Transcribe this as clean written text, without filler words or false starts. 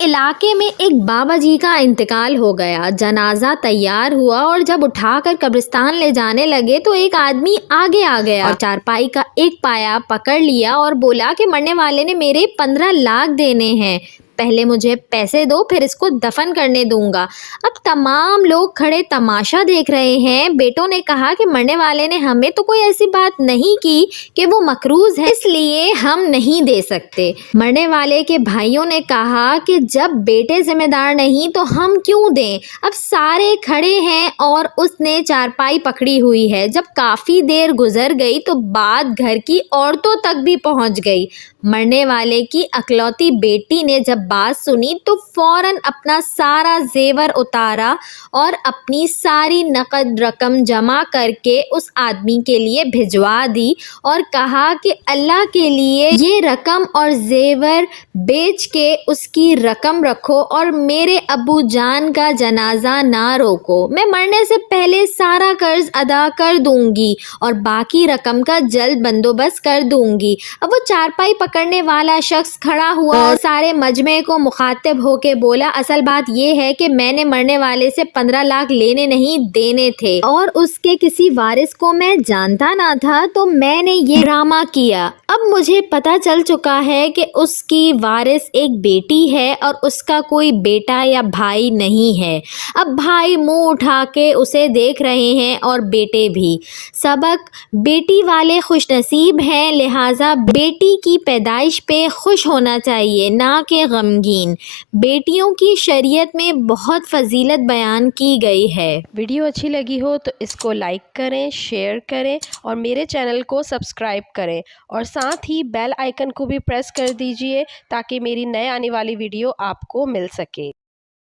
ایک علاقے میں ایک بابا جی کا انتقال ہو گیا۔ جنازہ تیار ہوا اور جب اٹھا کر قبرستان لے جانے لگے تو ایک آدمی آگے آ گیا اور چارپائی کا ایک پایا پکڑ لیا اور بولا کہ مرنے والے نے میرے 15 لاکھ دینے ہیں، پہلے مجھے پیسے دو پھر اس کو دفن کرنے دوں گا۔ اب تمام لوگ کھڑے تماشا دیکھ رہے ہیں۔ بیٹوں نے کہا کہ مرنے والے نے ہمیں تو کوئی ایسی بات نہیں کی کہ وہ مقروض ہے، اس لیے ہم نہیں دے سکتے۔ مرنے والے کے بھائیوں نے کہا کہ جب بیٹے ذمہ دار نہیں تو ہم کیوں دیں؟ اب سارے کھڑے ہیں اور اس نے چارپائی پکڑی ہوئی ہے۔ جب کافی دیر گزر گئی تو بات گھر کی عورتوں تک بھی پہنچ گئی۔ مرنے والے کی اکلوتی بیٹی نے جب بات سنی تو فوراً اپنا سارا زیور اتارا اور اپنی ساری نقد رقم جمع کر کے اس آدمی کے لیے بھجوا دی اور کہا کہ اللہ کے لیے یہ رقم اور زیور بیچ کے اس کی رقم رکھو اور میرے ابو جان کا جنازہ نہ روکو، میں مرنے سے پہلے سارا قرض ادا کر دوں گی اور باقی رقم کا جلد بندوبست کر دوں گی۔ اب وہ چارپائی پکڑنے والا شخص کھڑا ہوا اور سارے مجمع کو مخاطب ہو کے بولا، اصل بات یہ ہے کہ میں نے مرنے والے سے 15 لاکھ لینے نہیں دینے تھے اور اس کے کسی وارث کو میں جانتا نہ تھا تو میں نے یہ ڈرامہ کیا۔ اب مجھے پتہ چل چکا ہے کہ اس کی وارث ایک بیٹی ہے اور اس کا کوئی بیٹا یا بھائی نہیں ہے۔ اب بھائی منہ اٹھا کے اسے دیکھ رہے ہیں اور بیٹے بھی۔ سبق: بیٹی والے خوش نصیب ہیں، لہٰذا بیٹی کی پیدائش پہ خوش ہونا چاہیے نہ کہ غمگین۔ بیٹیوں کی شریعت میں بہت فضیلت بیان کی گئی ہے۔ ویڈیو اچھی لگی ہو تو اس کو لائک کریں، شیئر کریں اور میرے چینل کو سبسکرائب کریں اور ساتھ ہی بیل آئیکن کو بھی پریس کر دیجئے تاکہ میری نئے آنے والی ویڈیو آپ کو مل سکے۔